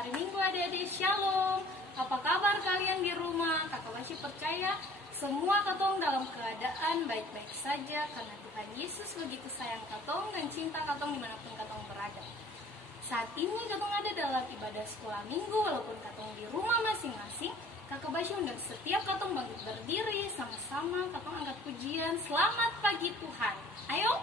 hari Minggu adik-adik. Shalom. Apa kabar kalian di rumah? Kakak masih percaya semua katong dalam keadaan baik-baik saja karena Tuhan Yesus begitu sayang katong dan cinta katong dimanapun katong berada. Saat ini katong ada dalam ibadah sekolah minggu walaupun katong di rumah masing-masing. Kakak Basya undang setiap katong bangkit berdiri sama-sama katong angkat pujian. Selamat pagi Tuhan. Ayo.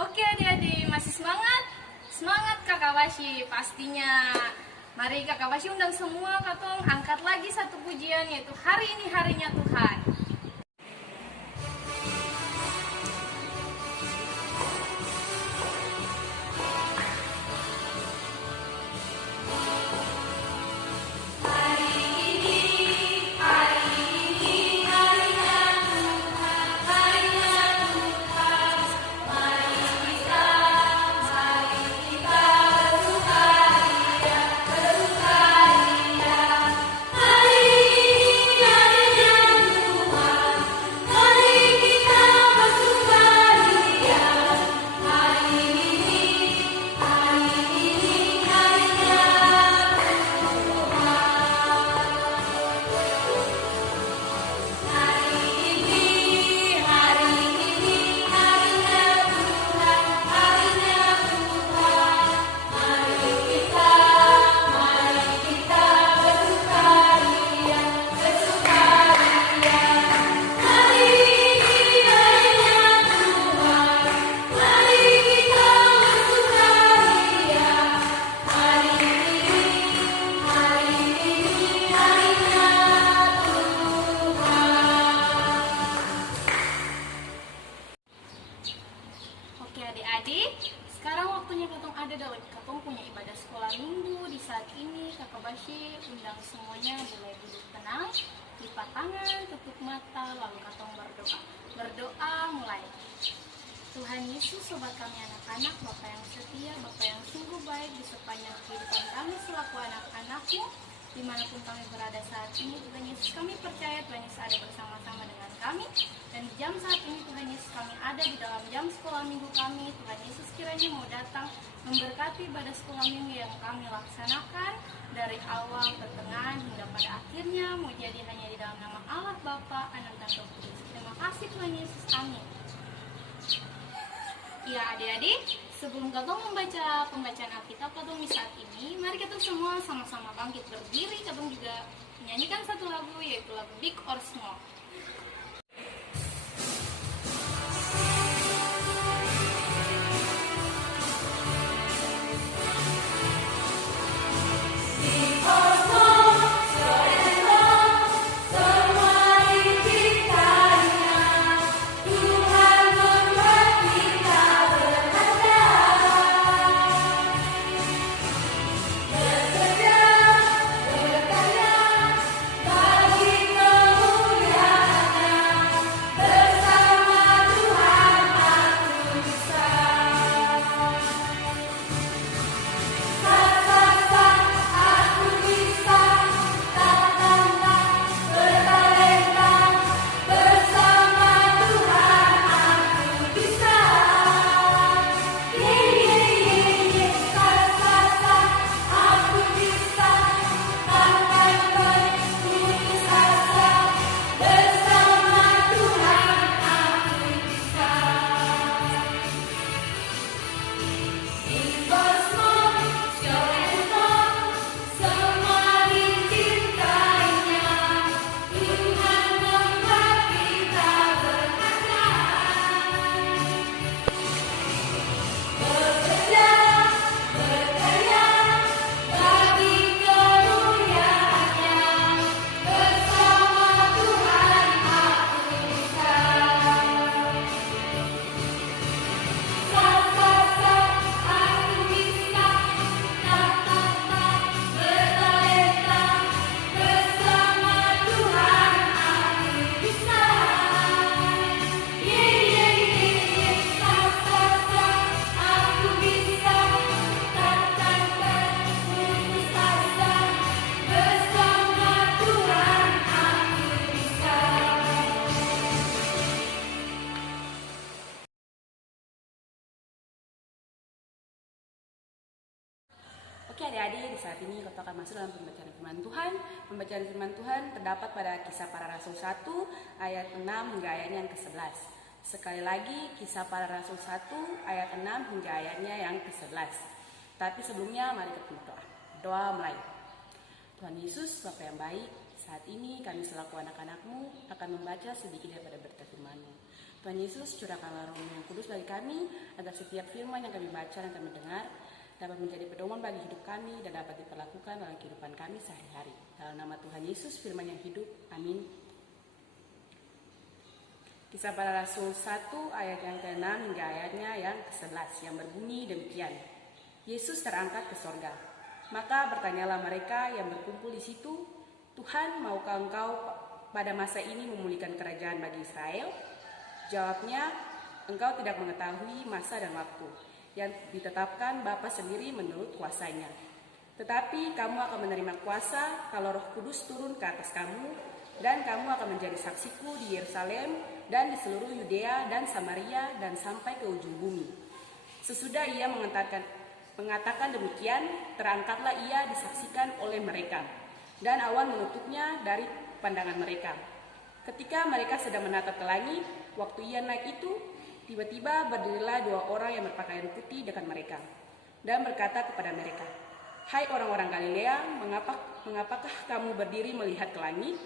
Oke adik-adik, masih semangat? Semangat Kakak Basya pastinya. Mari Kakak Basya undang semua katong angkat lagi satu pujian yaitu hari ini harinya Tuhan. Adik-adik, sekarang waktunya katong ada dalam katong punya ibadah sekolah minggu. Di saat ini Kakak Basya undang semuanya boleh duduk tenang, lipat tangan, tutup mata, lalu katong berdoa. Berdoa mulai. Tuhan Yesus, sobat kami anak-anak, Bapa yang setia, Bapa yang sungguh baik di sepanjang kehidupan kami selaku anak-anak-Mu, dimanapun kami berada saat ini. Tuhan Yesus, kami percaya Tuhan Yesus ada bersama-sama dengan kami. Dan di jam saat ini Tuhan Yesus kami ada di dalam jam sekolah minggu kami. Tuhan Yesus kiranya mau datang memberkati ibadah sekolah minggu yang kami laksanakan dari awal, pertengahan hingga pada akhirnya mau jadi hanya di dalam nama Allah Bapa, Anak dan Roh Kudus. Terima kasih Tuhan Yesus, amin. Ya adik-adik, sebelum katong membaca pembacaan Alkitab katong di saat ini, mari kita semua sama-sama bangkit berdiri. Katong juga menyanyikan satu lagu yaitu lagu Big or Small. Bagi kemuliaan adik-adik, di saat ini kita akan masuk dalam pembacaan firman Tuhan. Pembacaan firman Tuhan terdapat pada Kisah Para Rasul 1 ayat 6 hingga ayatnya yang ke-11. Sekali lagi, Kisah Para Rasul 1 ayat 6 hingga ayatnya yang ke-11. Tapi sebelumnya mari kita berdoa. Doa mulai. Tuhan Yesus, Bapa yang baik, saat ini kami selaku anak-anak-Mu akan membaca sedikit daripada berita firman-Mu. Tuhan Yesus, curahkanlah Roh-Mu yang kudus bagi kami, agar setiap firman yang kami baca dan kami dengar dapat menjadi pedoman bagi hidup kami dan dapat diperlakukan dalam kehidupan kami sehari-hari. Dalam nama Tuhan Yesus, firman yang hidup. Amin. Kisah Para Rasul 1 ayat yang ke-6 hingga ayatnya yang ke-11 yang berbunyi demikian. Yesus terangkat ke sorga. Maka bertanyalah mereka yang berkumpul di situ, Tuhan, maukah Engkau pada masa ini memulihkan kerajaan bagi Israel? Jawabnya, Engkau tidak mengetahui masa dan waktu yang ditetapkan Bapa sendiri menurut kuasanya. Tetapi kamu akan menerima kuasa kalau Roh Kudus turun ke atas kamu, dan kamu akan menjadi saksiku di Yerusalem dan di seluruh Yudea dan Samaria dan sampai ke ujung bumi. Sesudah ia mengatakan demikian, terangkatlah ia disaksikan oleh mereka, dan awan menutupnya dari pandangan mereka. Ketika mereka sedang menatap ke langit, waktu ia naik itu, tiba-tiba berdirilah dua orang yang berpakaian putih dekat mereka dan berkata kepada mereka, "Hai orang-orang Galilea, mengapakah kamu berdiri melihat ke langit?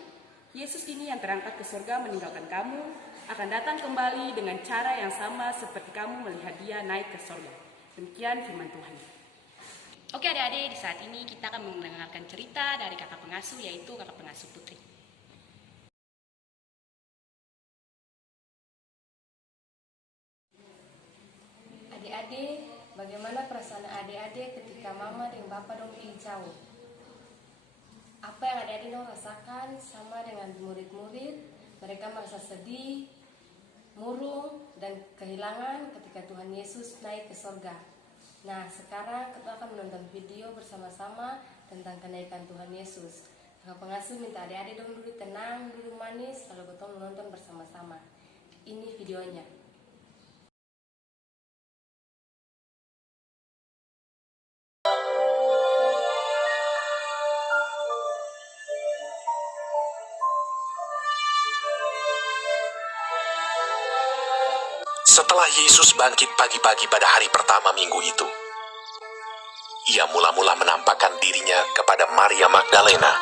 Yesus ini yang terangkat ke surga meninggalkan kamu akan datang kembali dengan cara yang sama seperti kamu melihat dia naik ke surga." Demikian firman Tuhan. Oke adik-adik, di saat ini kita akan mendengarkan cerita dari kakak pengasuh, yaitu kakak pengasuh Putri. Adik-adik, bagaimana perasaan adik-adik ketika mama dan papa dong pergi jauh? Apa yang adik-adik dong rasakan sama dengan murid-murid? Mereka merasa sedih, murung, dan kehilangan ketika Tuhan Yesus naik ke sorga. Nah, sekarang kita akan menonton video bersama-sama tentang kenaikan Tuhan Yesus. Kakak pengasuh minta adik-adik dong duduk tenang, duduk manis, lalu kita menonton bersama-sama. Ini videonya. Setelah Yesus bangkit pagi-pagi pada hari pertama minggu itu, ia mula-mula menampakkan dirinya kepada Maria Magdalena.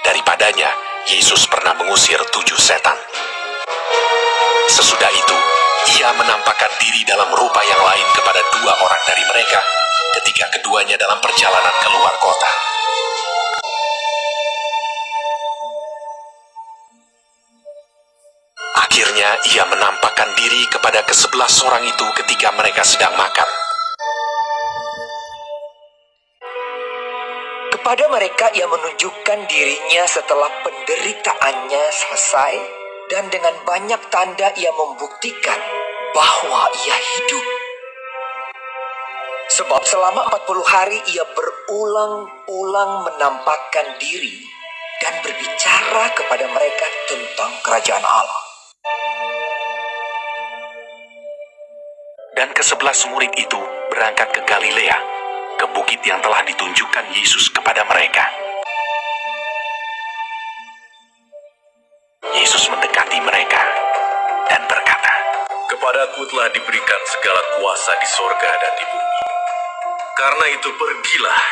Daripadanya, Yesus pernah mengusir 7 setan. Sesudah itu, ia menampakkan diri dalam rupa yang lain kepada 2 orang dari mereka ketika keduanya dalam perjalanan keluar kota. Akhirnya ia menampakkan diri kepada ke-11 orang itu ketika mereka sedang makan. Kepada mereka ia menunjukkan dirinya setelah penderitaannya selesai, dan dengan banyak tanda ia membuktikan bahwa ia hidup. Sebab selama 40 hari ia berulang-ulang menampakkan diri dan berbicara kepada mereka tentang kerajaan Allah. Dan ke-11 murid itu berangkat ke Galilea, ke bukit yang telah ditunjukkan Yesus kepada mereka. Yesus mendekati mereka dan berkata, "Kepadaku telah diberikan segala kuasa di sorga dan di bumi. Karena itu pergilah,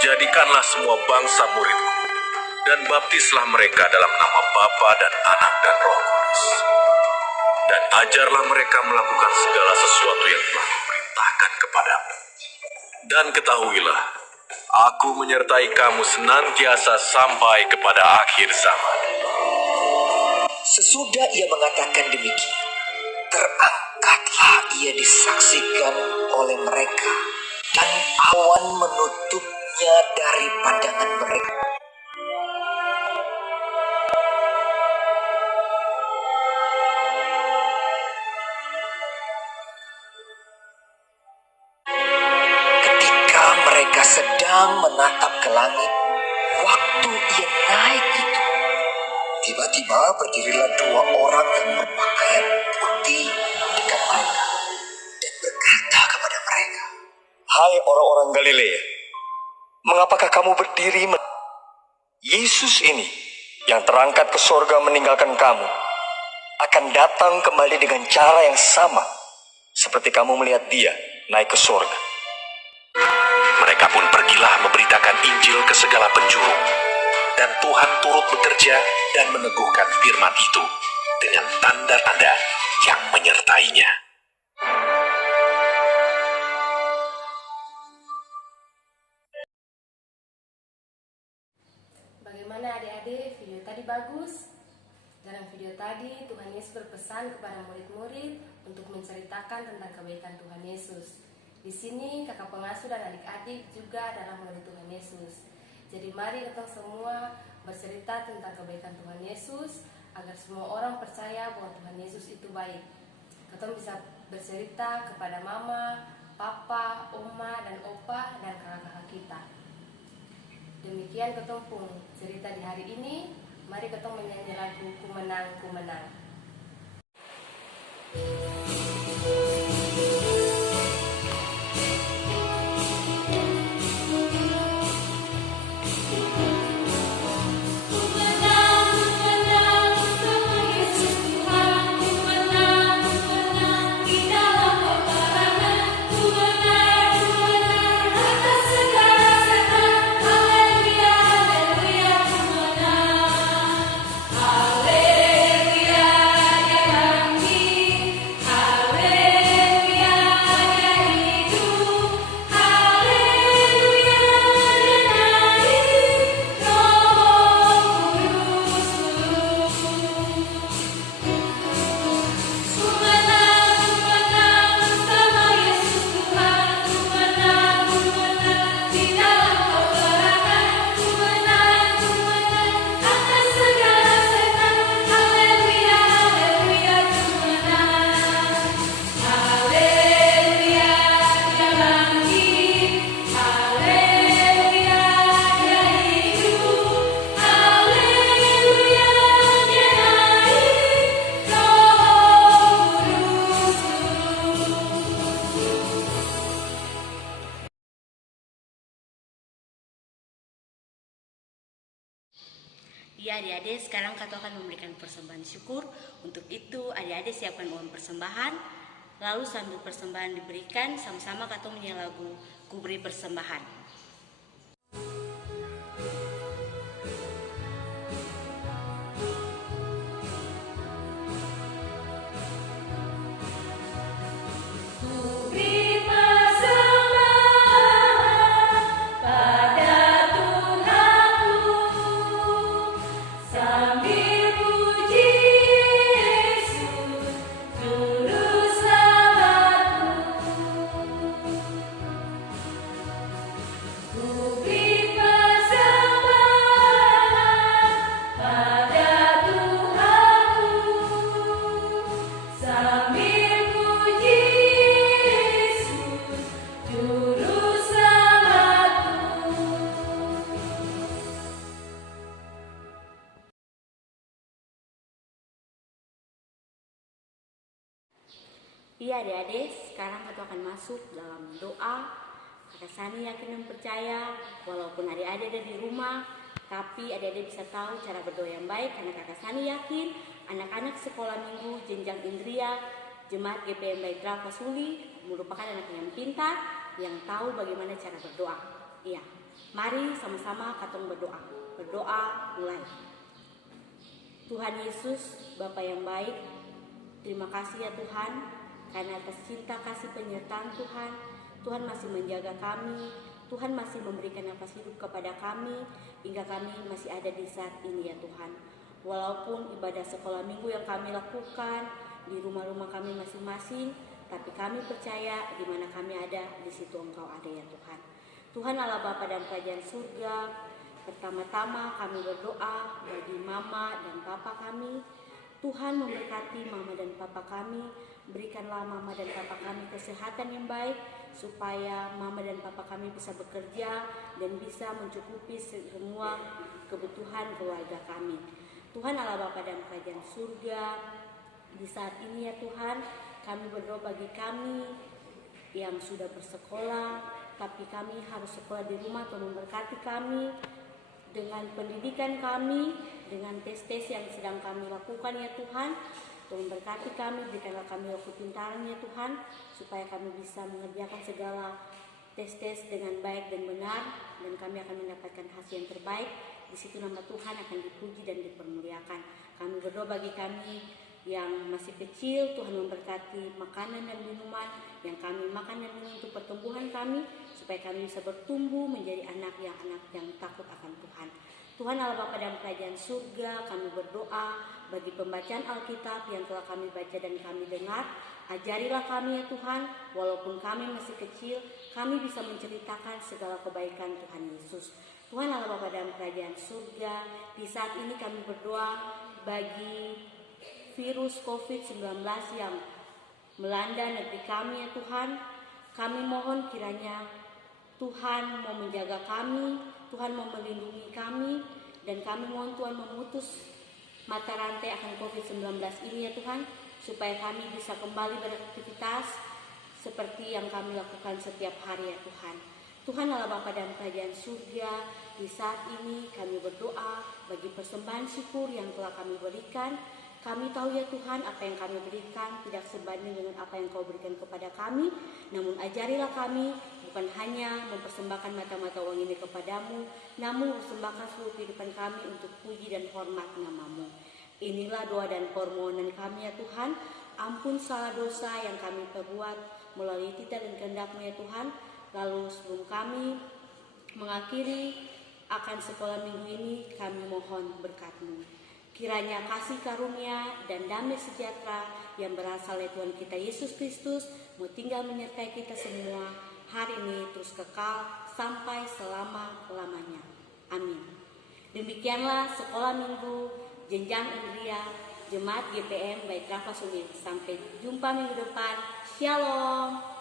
jadikanlah semua bangsa muridku, dan baptislah mereka dalam nama Bapa dan Anak dan Roh Kudus. Dan ajarlah mereka melakukan segala sesuatu yang telah kuperintahkan kepadamu. Dan ketahuilah, aku menyertai kamu senantiasa sampai kepada akhir zaman." Sesudah ia mengatakan demikian, terangkatlah ia disaksikan oleh mereka, dan awan menutupnya dari pandangan mereka. Ketika mereka sedang menatap ke langit, waktu ia naik itu, tiba-tiba berdirilah 2 orang yang berpakaian putih dekat mereka dan berkata kepada mereka, Hai orang-orang Galilea, mengapakah kamu berdiri? Yesus ini yang terangkat ke sorga meninggalkan kamu akan datang kembali dengan cara yang sama seperti kamu melihat dia naik ke sorga. Mereka pun pergilah memberitakan Injil ke segala penjuru, dan Tuhan turut bekerja dan meneguhkan firman itu dengan tanda-tanda yang menyertainya. Bagaimana adik-adik, video tadi bagus? Dalam video tadi, Tuhan Yesus berpesan kepada murid-murid untuk menceritakan tentang kebaikan Tuhan Yesus. Di sini kakak pengasuh dan adik-adik juga adalah murid Tuhan Yesus. Jadi mari kita semua bercerita tentang kebaikan Tuhan Yesus agar semua orang percaya bahwa Tuhan Yesus itu baik. Kita bisa bercerita kepada mama, papa, oma, dan opa, dan kakak-kakak kita. Demikian ketempung cerita di hari ini. Mari kita menyanyi lagu Ku Menang, Ku Menang. Ya adik-adik, sekarang Kato akan memberikan persembahan syukur. Untuk itu adik-adik siapkan uang persembahan. Lalu sambil persembahan diberikan, sama-sama Kato menyanyi lagu Ku Beri Persembahan. Iya adik-adik, sekarang Kato akan masuk dalam doa. Kakak Sani yakin dan percaya, walaupun adik-adik ada di rumah, tapi adik-adik bisa tahu cara berdoa yang baik karena Kakak Sani yakin anak-anak sekolah minggu jenjang Indria Jemaat GPM Baitra Pasuli merupakan anak yang pintar yang tahu bagaimana cara berdoa. Iya, mari sama-sama Kato berdoa. Berdoa mulai. Tuhan Yesus, Bapa yang baik, terima kasih ya Tuhan, karena atas cinta kasih penyertaan Tuhan, Tuhan masih menjaga kami, Tuhan masih memberikan nafas hidup kepada kami, hingga kami masih ada di saat ini ya Tuhan. Walaupun ibadah sekolah minggu yang kami lakukan di rumah-rumah kami masing-masing, tapi kami percaya di mana kami ada, di situ Engkau ada ya Tuhan. Tuhan Allah Bapa dan Kerajaan Surga, pertama-tama kami berdoa bagi Mama dan Papa kami. Tuhan memberkati Mama dan Papa kami, berikanlah Mama dan Papa kami kesehatan yang baik, supaya Mama dan Papa kami bisa bekerja dan bisa mencukupi semua kebutuhan keluarga kami. Tuhan Allah Bapa dan Kerajaan Surga, di saat ini ya Tuhan, kami berdoa bagi kami yang sudah bersekolah, tapi kami harus sekolah di rumah. Tuhan memberkati kami dengan pendidikan kami, dengan tes-tes yang sedang kami lakukan ya Tuhan. Tuhan memberkati kami, berikanlah kami roh kepintaran ya Tuhan, supaya kami bisa mengerjakan segala tes-tes dengan baik dan benar, dan kami akan mendapatkan hasil yang terbaik. Di situ nama Tuhan akan dipuji dan dipermuliakan. Kami berdoa bagi kami yang masih kecil, Tuhan memberkati makanan dan minuman yang kami makan dan minum untuk pertumbuhan kami, supaya kami bisa bertumbuh menjadi anak yang takut akan Tuhan. Tuhan Allah Bapa dalam kerajaan surga, kami berdoa bagi pembacaan Alkitab yang telah kami baca dan kami dengar. Ajarilah kami ya Tuhan, walaupun kami masih kecil, kami bisa menceritakan segala kebaikan Tuhan Yesus. Tuhan Allah Bapa dalam kerajaan surga, di saat ini kami berdoa bagi virus COVID-19 yang melanda negeri kami ya Tuhan. Kami mohon kiranya Tuhan mau menjaga kami, Tuhan mau melindungi kami, dan kami mohon Tuhan memutus mata rantai akan COVID-19 ini ya Tuhan, supaya kami bisa kembali beraktivitas seperti yang kami lakukan setiap hari ya Tuhan. Tuhan Allah Bapa dalam kerajaan surga, di saat ini kami berdoa bagi persembahan syukur yang telah kami berikan. Kami tahu ya Tuhan, apa yang kami berikan tidak sebanding dengan apa yang Kau berikan kepada kami. Namun ajarilah kami bukan hanya mempersembahkan mata-mata uang ini kepadamu, namun mempersembahkan seluruh kehidupan kami untuk puji dan hormat nama-Mu. Inilah doa dan permohonan kami ya Tuhan. Ampun salah dosa yang kami perbuat melalui titah dan kehendak-Mu ya Tuhan. Lalu sebelum kami mengakhiri akan sekolah minggu ini, kami mohon berkat-Mu. Kiranya kasih karunia dan damai sejahtera yang berasal dari Tuhan kita Yesus Kristus mau tinggal menyertai kita semua hari ini terus kekal sampai selama-lamanya. Amin. Demikianlah sekolah minggu jenjang Indria Jemaat GPM Bait Rafa Sulit. Sampai jumpa minggu depan. Shalom.